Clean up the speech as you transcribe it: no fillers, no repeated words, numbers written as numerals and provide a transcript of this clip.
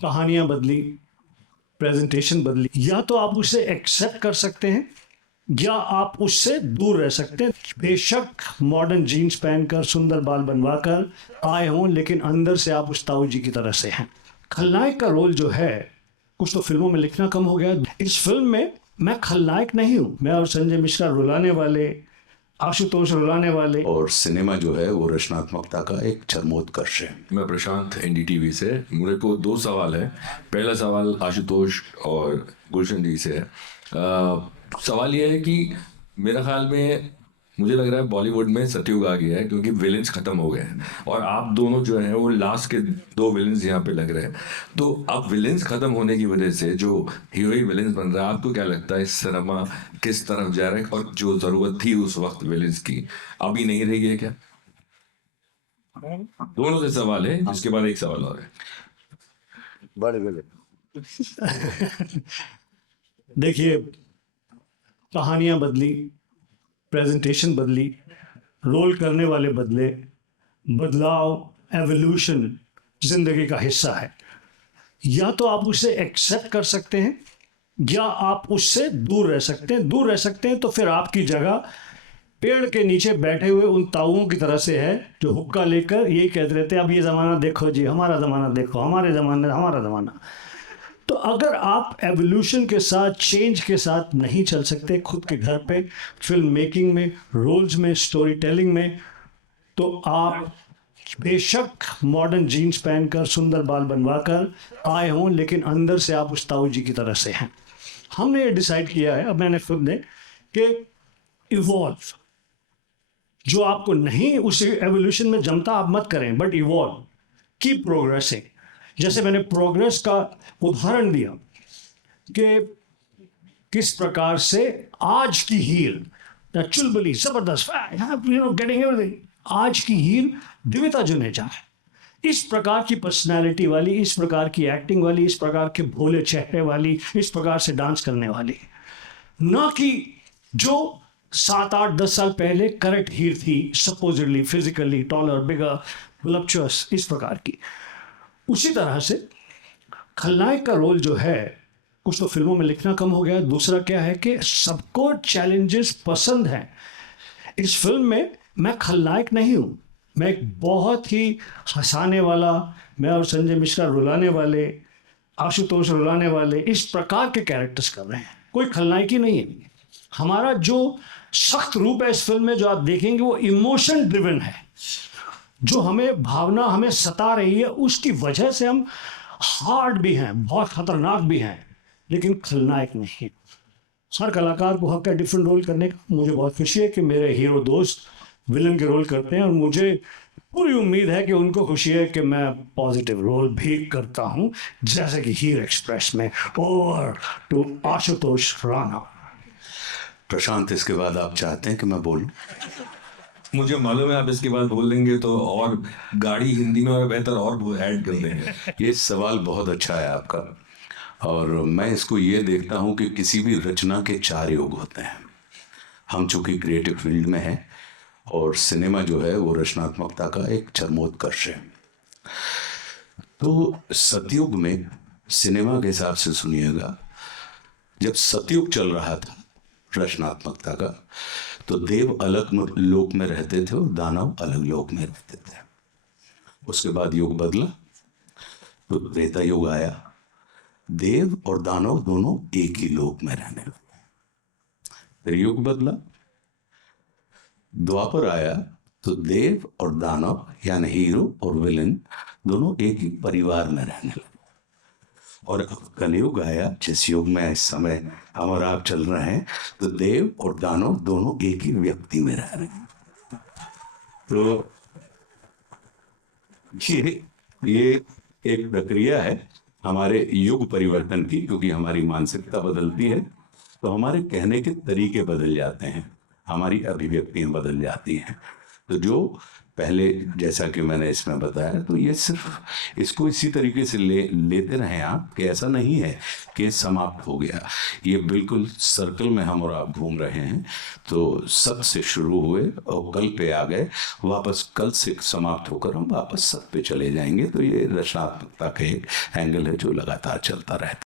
कहानियाँ बदली, प्रेजेंटेशन बदली। या तो आप उसे एक्सेप्ट कर सकते हैं या आप उससे दूर रह सकते हैं। बेशक मॉडर्न जीन्स पहनकर सुंदर बाल बनवाकर आए हों, लेकिन अंदर से आप उस ताऊ जी की तरह से हैं। खलनायक का रोल जो है, कुछ तो फिल्मों में लिखना कम हो गया। इस फिल्म में मैं खलनायक नहीं हूँ। मैं और संजय मिश्रा रुलाने वाले, आशुतोष रुलाने वाले। और सिनेमा जो है वो रचनात्मकता का एक चरमोत्कर्ष है। मैं प्रशांत एनडीटीवी से। मेरे को 2 सवाल है। पहला सवाल आशुतोष और गुलशन जी से है। सवाल ये है कि मेरा ख्याल में मुझे लग रहा है बॉलीवुड में सतयुग आ गया है, क्योंकि विलेंस खत्म हो गए हैं और आप दोनों जो हैं वो लास्ट के 2 विलेंस यहाँ पे लग रहे हैं। तो अब विलेंस खत्म होने की वजह से जो हीरो ही विलेंस बन रहा है, आपको क्या लगता है सिनेमा किस तरफ जा रहा है? और जो जरूरत थी उस वक्त विलेंस की अभी नहीं रही है क्या? दोनों से सवाल है, उसके बाद एक सवाल और है। बड़े देखिए, कहानियाँ बदली, प्रेजेंटेशन बदली, रोल करने वाले बदले। बदलाव, एवोल्यूशन जिंदगी का हिस्सा है। या तो आप उसे एक्सेप्ट कर सकते हैं या आप उससे दूर रह सकते हैं। दूर रह सकते हैं तो फिर आपकी जगह पेड़ के नीचे बैठे हुए उन ताऊओं की तरह से है जो हुक्का लेकर यही कहते रहते हैं, अब ये ज़माना देखो जी, हमारा ज़माना देखो, हमारे ज़माने हमारा ज़माना। तो अगर आप एवोल्यूशन के साथ, चेंज के साथ नहीं चल सकते खुद के घर पे, फिल्म मेकिंग में, रोल्स में, स्टोरी टेलिंग में, तो आप बेशक मॉडर्न जीन्स पहनकर सुंदर बाल बनवाकर आए हों, लेकिन अंदर से आप उस ताऊ जी की तरह से हैं। हमने ये डिसाइड किया है, अब मैंने खुद ने, कि इवॉल्व। जो आपको नहीं उस एवोल्यूशन में जमता आप मत करें, बट इवॉल्व, कीप प्रोग्रेसिंग। जैसे मैंने प्रोग्रेस का उदाहरण दिया कि किस प्रकार से आज की हीर चुलबुली जबरदस्त, गेटिंग एवरीथिंग, आज की हीर दिविता जुनेजा है। इस प्रकार की पर्सनालिटी वाली, इस प्रकार की एक्टिंग वाली, इस प्रकार के भोले चेहरे वाली, इस प्रकार से डांस करने वाली, ना कि जो 7, 8, 10 साल पहले करेक्ट हीर थी, सपोजिटली फिजिकली टॉलर, बिगर, वोलप्चुअस, इस प्रकार की। उसी तरह से खलनायक का रोल जो है, कुछ तो फिल्मों में लिखना कम हो गया। दूसरा क्या है कि सबको चैलेंजेस पसंद हैं। इस फिल्म में मैं खलनायक नहीं हूँ। मैं एक बहुत ही हंसाने वाला, मैं और संजय मिश्रा रुलाने वाले, आशुतोष रुलाने वाले, इस प्रकार के कैरेक्टर्स कर रहे हैं। कोई खलनायक ही नहीं है। हमारा जो सख्त रूप है इस फिल्म में, जो आप देखेंगे, वो इमोशन ड्रिवन है। जो हमें भावना हमें सता रही है, उसकी वजह से हम हार्ड भी हैं, बहुत खतरनाक भी हैं, लेकिन खलनायक नहीं। हर कलाकार को हक है डिफरेंट रोल करने का। मुझे बहुत खुशी है कि मेरे हीरो दोस्त विलन के रोल करते हैं और मुझे पूरी उम्मीद है कि उनको खुशी है कि मैं पॉजिटिव रोल भी करता हूं, जैसे कि हीर एक्सप्रेस में। Over to Ashutosh Rana. प्रशांत, इसके बाद आप चाहते हैं कि मैं बोलूं? मुझे मालूम है आप इसके बाद बोल देंगे तो और गाड़ी हिंदी में और बेहतर और ऐड कर देंगे। ये सवाल बहुत अच्छा है आपका, और मैं इसको ये देखता हूँ कि किसी भी रचना के 4 युग होते हैं। हम चूंकि क्रिएटिव फील्ड में हैं और सिनेमा जो है वो रचनात्मकता का एक चरमोत्कर्ष है। तो सतयुग में सिनेमा के हिसाब से सुनिएगा, जब सतयुग चल रहा था रचनात्मकता का, तो देव अलग लोक में रहते थे और दानव अलग लोक में रहते थे। उसके बाद युग बदला तो त्रेता युग आया, देव और दानव दोनों एक ही लोक में रहने लगे। फिर युग बदला, द्वापर आया तो देव और दानव यानी हीरो और विलन दोनों एक ही परिवार में रहने लगे। और अब कलयुग आया, जिस युग में इस समय हम और आप चल रहे हैं, तो देव और दानव दोनों एक ही व्यक्ति में रह रहे हैं। तो ये एक प्रक्रिया है हमारे युग परिवर्तन की, क्योंकि हमारी मानसिकता बदलती है तो हमारे कहने के तरीके बदल जाते हैं, हमारी अभिव्यक्तियां बदल जाती हैं। तो जो पहले जैसा कि मैंने इसमें बताया, तो ये सिर्फ इसको इसी तरीके से लेते रहे आप कि ऐसा नहीं है कि समाप्त हो गया। ये बिल्कुल सर्कल में हम और आप घूम रहे हैं। तो सत से शुरू हुए और कल पे आ गए, वापस कल से समाप्त होकर हम वापस सत पे चले जाएंगे। तो ये रचनात्मकता का एक एंगल है जो लगातार चलता रहता है।